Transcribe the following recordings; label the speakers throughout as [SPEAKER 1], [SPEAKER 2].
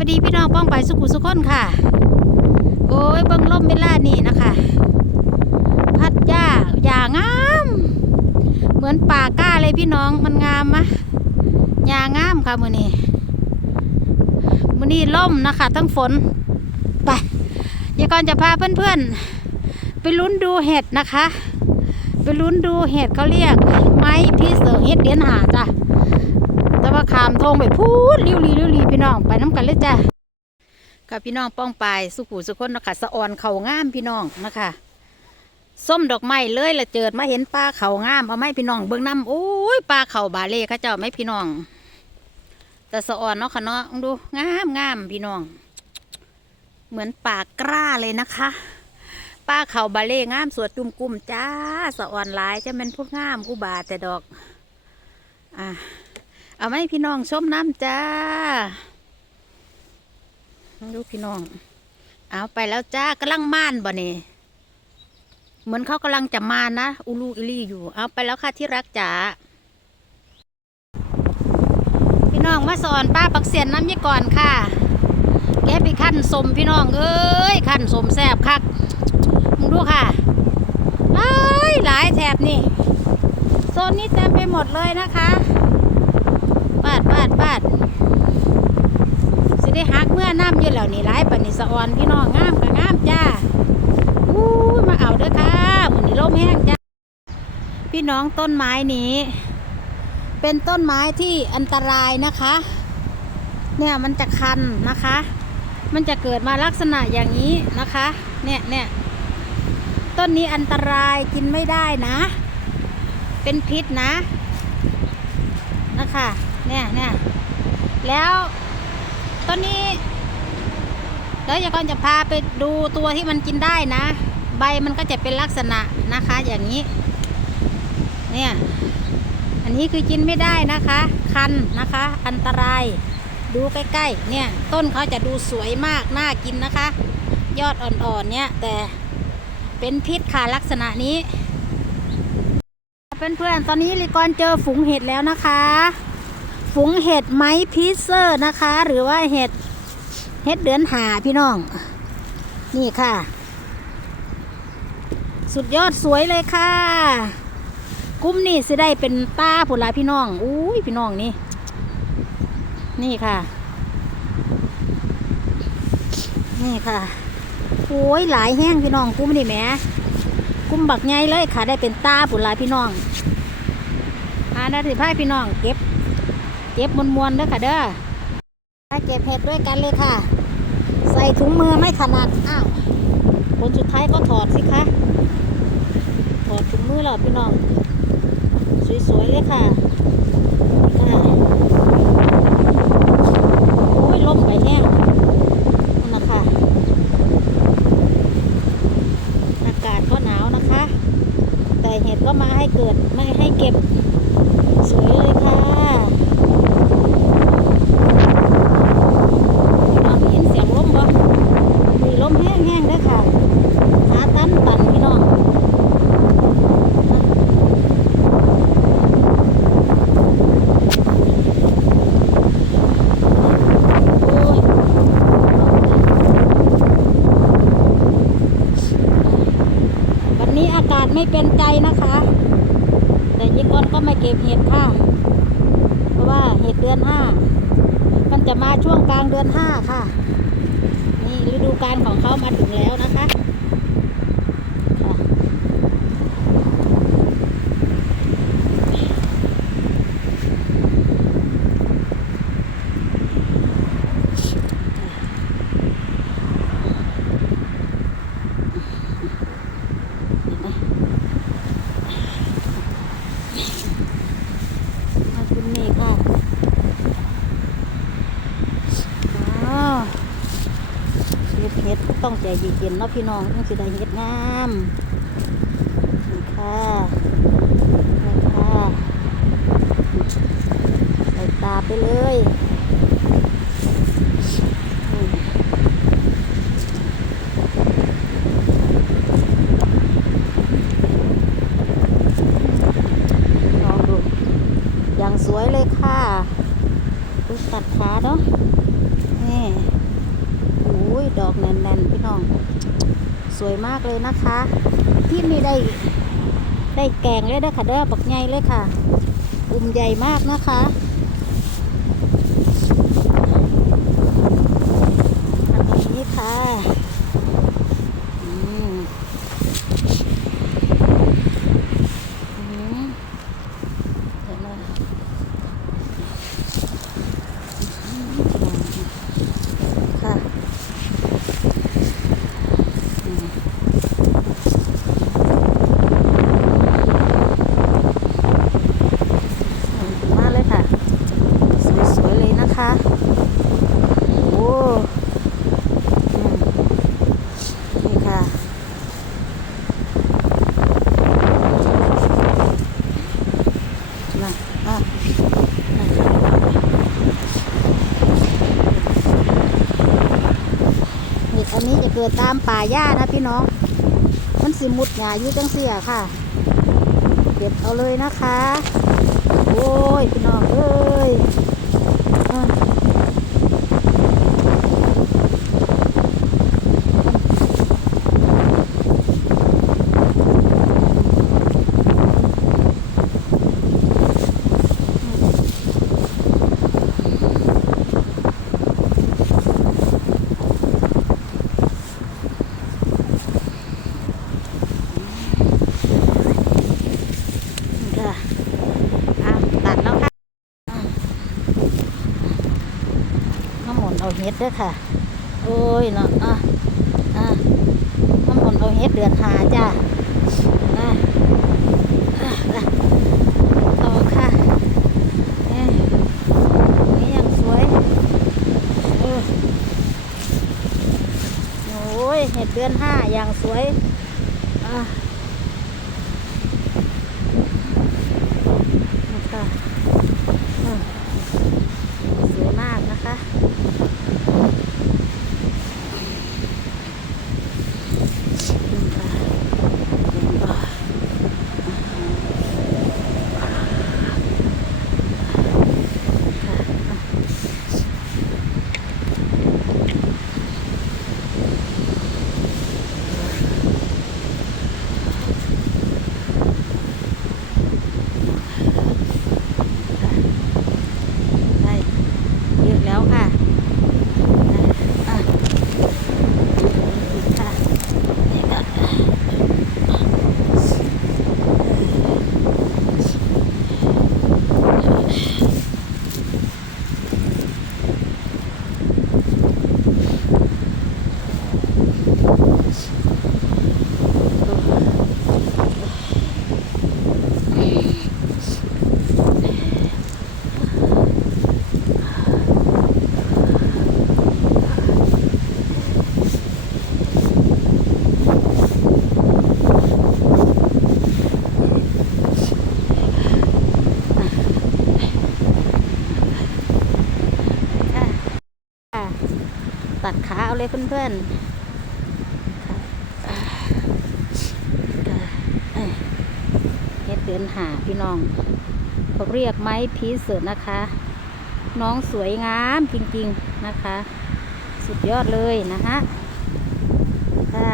[SPEAKER 1] วัสดีพี่น้องป้องไปสุขุสุขคนค่ะ โอ้ยเบิ้งล่มเวลานี่นะคะ พัดหญ้าอย่างาม เหมือนป่าก้าเลยพี่น้องมันงามมะหญ้างามค่ะมือนี้มือนี้ล่มนะคะทั้งฝนไปยายก่อนจะพาเพื่อนๆ ไปลุ้นดูเห็ดนะคะ ไปลุ้นดูเห็ดเขาเรียกไม้พีเสือเห็ดเดียนหาจ้ะ แต่ว่าขามทงไปพูดริ้วรีริ้วรีพี่น้องไปน้ำกันเลยจ้ะค่ะพี่น้องป้องไปสุขุสุคนนะคะสะออนเขางามพี่น้องนะคะส้มดอกไม้เลยละเจิดมาเห็นปลาเขางามเอาไหมพี่น้องเบิ้องน้ำโอ้ยปลาเขาบาเล่ข้าเจ้าไหมพี่น้อง แต่สะออนเนาะค่ะเนาะดูงามงามพี่น้อง เหมือนป่ากล้าเลยนะคะป้าเขาบาเล่งามสวดจุ่มกุ่มจ้าสะออนหลายจะเป็นพูดงามกูบาแต่ดอก อะ เอาไหมพี่น้องชมน้ำจ้าดูพี่น้อง เอาไปแล้วจ้ากำลังม่านบ่เนี่ยเหมือนเขากำลังจะมานะอูลูอิลี่อยู่ เอาไปแล้วค่ะที่รักจ๋าพี่น้องมาสอนป้าปักเสียนน้ำยี่ก่อนค่ะ แกไปขั้นสมพี่น้องเอ้ยขั้นสมแสบคักมึงดูค่ะหลายหลายแถบนี่โซนนี้เต็มไปหมดเลยนะคะ ปาดปาดปาดสิได้หักเมื่อน้ำอยืด แล้วนี่หลายปนิสออนพี่น้องงามกับงามจ้าอู้มาเอาเด้อค่ะหมุนนี่ลมแห้งจ้าพี่น้องต้นไม้นี้ เป็นต้นไม้ที่อันตรายนะคะ เนี่ยมันจะคันนะคะ มันจะเกิดมาลักษณะอย่างนี้นะคะ เนี่ยเนี่ยต้นนี้อันตรายกินไม่ได้นะ เป็นพิษนะนะคะ เนี่ยเนี่ยแล้วต้นนี้ แล้วยายกรจะพาไปดูตัวที่มันกินได้นะ ใบมันก็จะเป็นลักษณะนะคะ อย่างนี้ เนี่ย อันนี้คือกินไม่ได้นะคะ คันนะคะ อันตรายดูใกล้ๆ เนี่ย ต้นเขาจะดูสวยมาก น่ากินนะคะ ยอดอ่อนๆ เนี่ย แต่เป็นพิษค่ะลักษณะนี้ เพื่อนๆ ตอนนี้ลิกรเจอฝูงเห็ดแล้วนะคะ ฝูงเห็ดไม้พีเซอร์นะคะ หรือว่าเห็ด เห็ดเดือนหาพี่น้อง นี่ค่ะ สุดยอดสวยเลยค่ะ กุ้มนี่สิได้เป็นตาผุนละพี่น้องอุ้ยพี่น้องนี่ นี่ค่ะ นี่ค่ะโอ้ยหลายแห้งพี่น้องกุ้มนี่แหมกุ้มบักใหญ่เลยค่ะ ได้เป็นตาผุนละพี่น้องอานาสิพายพี่น้องเก็บ เก็บมวนๆเด้อค่ะเด้อเก็บเห็ดด้วยกันเลยค่ะ ใส่ถุงมือไม่ถนัดอ้าวคนสุดท้ายก็ถอดสิคะถอดถุงมือแล้วพี่น้อง สวยๆเลยค่ะค่ะโอ้ยลมไปแห้งนั่นนะคะอากาศก็หนาวนะคะ แต่เห็ดก็มาให้เกิดไม่ให้เก็บ สวยเลยค่ะพี่น้องได้ยินเสียงลมบ่มีลมแห้งๆเด้วยค่ะขาตันตันพี่น้อง โอ้ยวันนี้อากาศ ไม่เป็นใจนะคะ แต่ยิงกอนก็ไม่เก็บเห็ดค่ะ เพราะว่าเห็ดเดือนห้ามันจะมาช่วงกลางเดือนห้าค่ะ นี่ฤดูกาลของเขามาถึงแล้วนะคะมาคุณนี่ค่ะอ้าวเห็ดเห็ดต้องใจเย็นๆเนาะพี่น้องต้องสิได้เฮ็ดงามนี่ค่ะนี่ค่ะใส่ตาไปเลยอืมลองดู อย่างสวยเลยค่ะดูตัดขาเนาะนี่ นี่โอ้ยดอกแน่นๆพี่น้อง สวยมากเลยนะคะ ที่นี่ได้ได้แกงเลยได้ค่ะเด้อบักใหญ่เลยค่ะ อุ่มใหญ่มากนะคะอันนี้ค่ะอืมอืมเดี๋ยวนะอืมค่ะอืม มากเลยค่ะ สวยๆเลยนะคะ โอ้อืมนี่ค่ะมาอะเห็ดอันนี้จะเกิด ตามป่าหญ้านะพี่น้อง มันสิมุดหงาอยู่จังเสียค่ะ เก็บเอาเลยนะคะ โอ้ย พี่น้องเอ้ยอะค่ะอะตัดแล้วค่ะ น้ำมนต์เอาเฮ็ดเด้อค่ะ โอ้ยเนาะอะอะน้ำมนต์เอาเฮ็ดเดือนหาจ้าอะอะอะเอาค่ะเอ้ยนี่ยังสวยโอ้ยเห็ดเดือนห้าอย่างสวยอะนี่ค่ะอืมสวยมากนะคะ นี่ค่ะอ่าได้เยอะแล้วค่ะอะค่ะนี่ก็ ค่ะค่ะ ตัดขาเอาเลยเพื่อนๆค่ะอ่าค่ะเอ้ยเฮ็ดเดือนหาพี่น้องเขาเรียกไม้พีเสือนะคะ น้องสวยงามจริงๆนะคะ สุดยอดเลยนะฮะค่ะ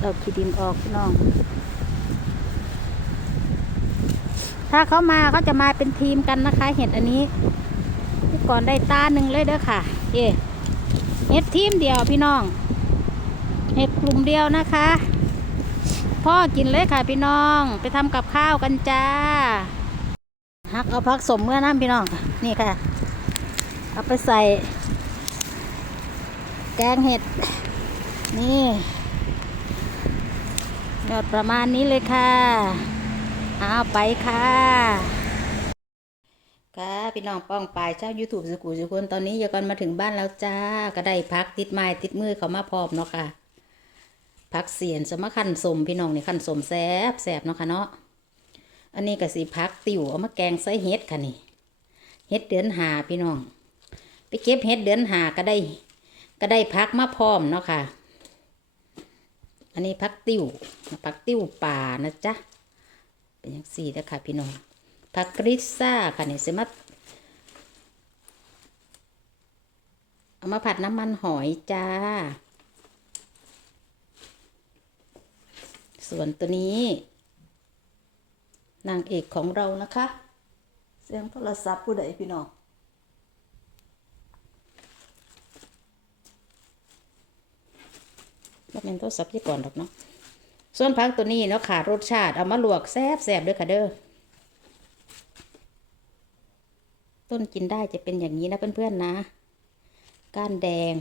[SPEAKER 1] เราขีดินออกพี่น้องถ้าเขามาเขาจะมาเป็นทีมกันนะคะ เห็ดอันนี้ ก่อนได้ตาหนึ่งเลยเด้อค่ะเย่เห็ดทีมเดียวพี่น้อง เห็ดกลุ่มเดียวนะคะ พ่อกินเลยค่ะพี่น้อง ไปทำกับข้าวกันจ้าฮักเอาพักสมเมื่อน้ำพี่น้องนี่ค่ะ เอาไปใส่ แกงเห็ด นี่ยอดประมาณนี้เลยค่ะ เอาไปค่ะ ค่ะพี่น้องป้องปลายเจ้า YouTube สกูสุคนตอนนี้ยากอนมาถึงบ้านแล้วจ้าก็ได้พักติดไม้ติดมือเขามาพร้อมเนาะค่ะพักเสียนสมาคันสมพี่น้องนี่คันสมแซบแซบเนาะค่ะเนาะอันนี้ก็สิพักติ่วเอามาแกงใส่เฮ็ดค่ะนี่เฮ็ดเดือนหาพี่น้อง ไปเก็บเฮ็ดเดือนหาก็ได้ ก็ได้พักมาพร้อมเนาะค่ะ อันนี้พักติ่วพักติ่วป่านะจ๊ะเป็นอย่างสี่นะคะพี่น้อง พักริซ่าค่ะเนี่สามาเอามาผัดน้ำมันหอยจ้า ส่วนตัวนี้ นางเอกของเรานะคะ เสียงโทรศัพท์ผู้ใดพี่น้องบ่เป็นโทรศัพท์ที่ก่อนหรอกเนาะส่วนผักตัวนี้เนาะค่ะรสชาติเอามาลวกแซบแซบด้วยค่ะเด้อ ต้นกินได้จะเป็นอย่างนี้นะเพื่อนๆนะ ก้านแดง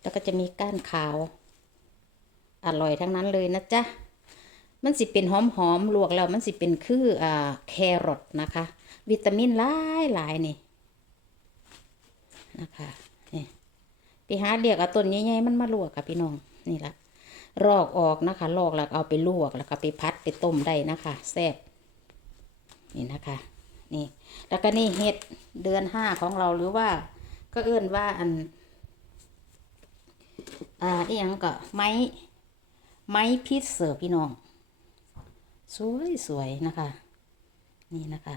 [SPEAKER 1] แล้วก็จะมีก้านขาว อร่อยทั้งนั้นเลยนะจ๊ะ มันสิเป็นหอมหอมลวกแล้วมันสิเป็นคืออ่าแครอทนะคะ วิตามินหลายหลายนี่นะคะนี่ไปหาเรียกเอาต้นใหญ่ๆมันมาลวกค่ะพี่น้องนี่ละรอกออกนะคะลอกแล้วเอาไปลวกแล้วก็ไปพัดไปต้มได้นะคะแซ่บนี่นะคะ นี่ แล้วก็นี่เห็ดเดือนห้าของเราหรือว่า ก็เอื้นว่าอัน อ่าอีหยังก็ไม้ไม้พิษเสือพี่น้อง สวยสวยนะคะ นี่นะคะ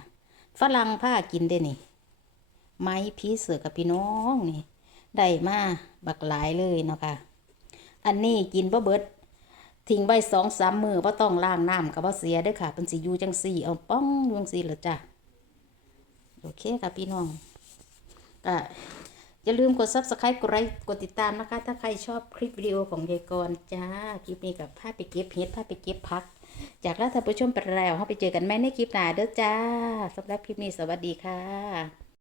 [SPEAKER 1] ฝรั่งผ้ากินได้นี่ ไม้พีเสือกับพี่น้องนี่ได้มาบักหลายเลยเนาะคะอันนี้กินบ่เบิดทิ้งไว้สองสามมือบ่ต้องล้างน้ำกับบ่เสียเด้อค่ะเป็นสิอยู่จังสี่เอาป้องยูจังสี่ล้วจ้ะ โอเคค่ะพี่น้องก็อย่าลืมกด subscribe กดไลค์กดติดตามนะคะ ถ้าใครชอบคลิปวิดีโอของยายกรจ้า คลิปนี้กับพาไปเก็บเฮ็ดพาไปเก็บพัก จากลาท่านผู้ชมไปแล้วเราไปเจอกันไหมในคลิปหน้าเด้อจ้าสำหรับคลิปนี้สวัสดีค่ะ